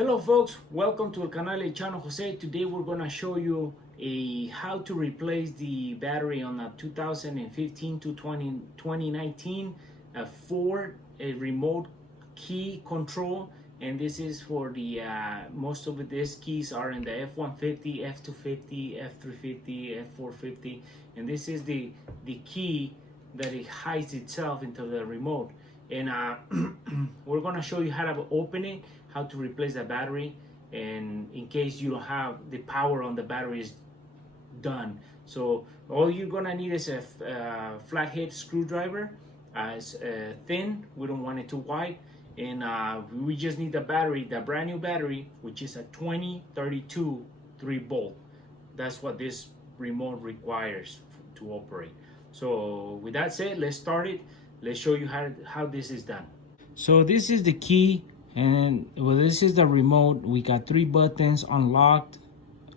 Hello folks, welcome to El Canal de Chano Jose. Today we're going to show you how to replace the battery on a 2015 to 2019 Ford remote key control, and this is for the most of these keys are in the F-150, F-250, F-350, F-450, and this is the key that it hides itself into the remote. And we're going to show you how to open it, how to replace the battery, and in case you don't have the power on the battery is done. So all you're gonna need is a flathead screwdriver, thin. We don't want it too wide, and we just need the battery, the brand new battery, which is a 2032 3-volt. That's what this remote requires to operate. So with that said, let's start it. Let's show you how this is done. So this is the key, and well, this is the remote. We got 3 buttons: unlocked,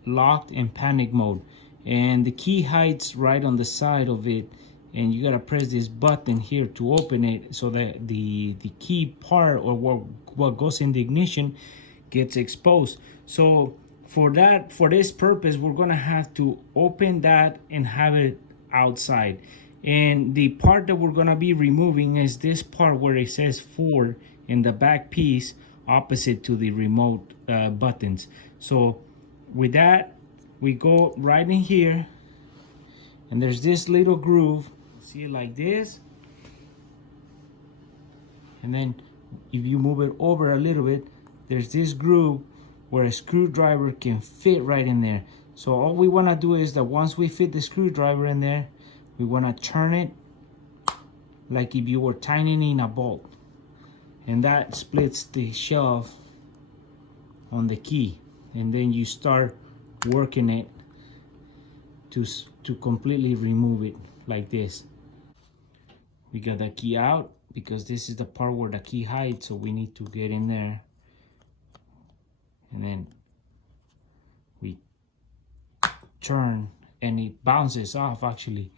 locked, and panic mode. And the key hides right on the side of it, and you gotta press this button here to open it, so that the key part, or what goes in the ignition, gets exposed. So for this purpose, we're gonna have to open that and have it outside. And the part that we're gonna be removing is this part where it says Ford in the back piece opposite to the remote buttons. So with that, we go right in here, and there's this little groove. See it like this, and then if you move it over a little bit, there's this groove where a screwdriver can fit right in there. So all we want to do is that once we fit the screwdriver in there, we want to turn it like if you were tightening a bolt, and that splits the shelf on the key, and then you start working it to completely remove it like this. We got the key out because this is the part where the key hides, so we need to get in there, and then we turn and it bounces off. Actually,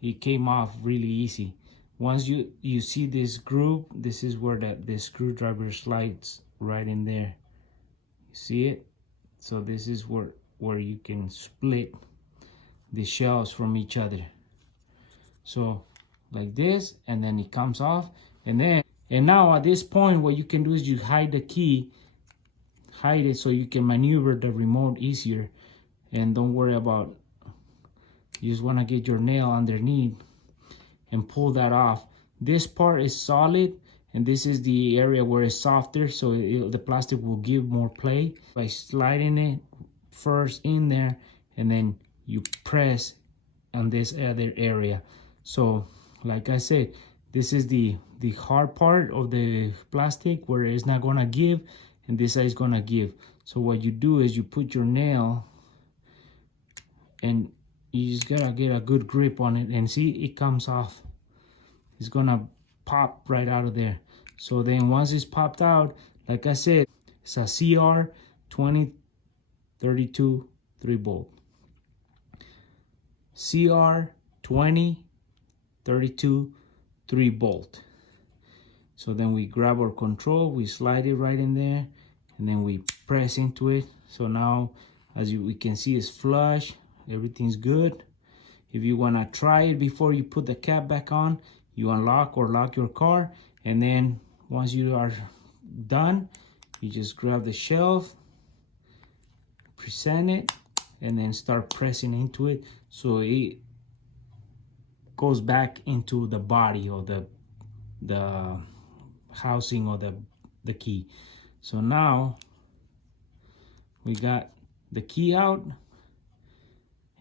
it came off really easy. Once you see this groove, this is where the screwdriver slides right in there. You see it? So this is where you can split the shells from each other. So like this, and then it comes off, and now at this point, what you can do is you hide the key, hide it so you can maneuver the remote easier, and don't worry about. You just want to get your nail underneath and pull that off. This part is solid, and this is the area where it's softer, so the plastic will give more play by sliding it first in there, and then you press on this other area. So like I said, this is the hard part of the plastic where it's not gonna give, and this side is gonna give. So what you do is you put your nail, and you just gotta get a good grip on it, and see, it comes off. It's gonna pop right out of there. So then once it's popped out, like I said, it's a CR 2032 3-volt. CR 2032 3-volt. So then we grab our control, we slide it right in there, and then we press into it. So now, as we can see, it's flush. Everything's good. If you want to try it before you put the cap back on, you unlock or lock your car, and then once you are done, you just grab the shelf, present it, and then start pressing into it so it goes back into the body, or the housing, or the key. So now we got the key out.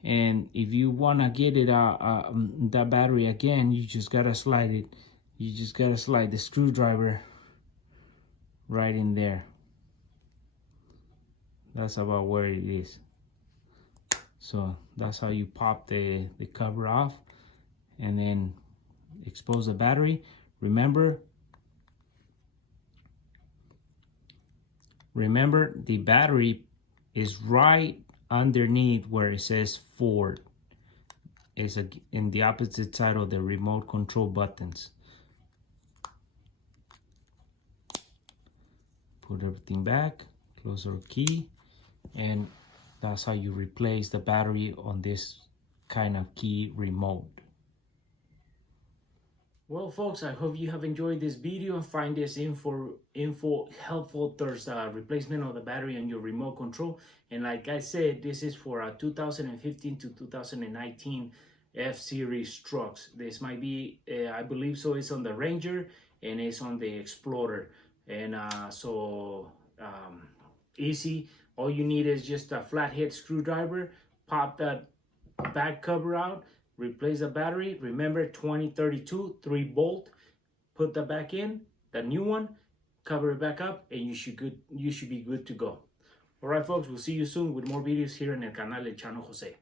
And if you want to get it that battery again, you just gotta slide it. You just gotta slide the screwdriver right in there. That's about where it is. So that's how you pop the cover off, and then expose the battery. Remember the battery is right underneath where it says Ford. Is in the opposite side of the remote control buttons. Put everything back, Close our key, and that's how you replace the battery on this kind of key remote. Well, folks, I hope you have enjoyed this video and find this info helpful. There's a replacement of the battery on your remote control, and like I said, this is for a 2015 to 2019 F-Series trucks. This might be, I believe so, it's on the Ranger and it's on the Explorer, and easy. All you need is just a flathead screwdriver, pop that back cover out, replace the battery. Remember 2032 3-bolt. Put that back in, the new one, cover it back up, and you should be good to go. All right, folks, we'll see you soon with more videos here in El Canal del Chano Jose.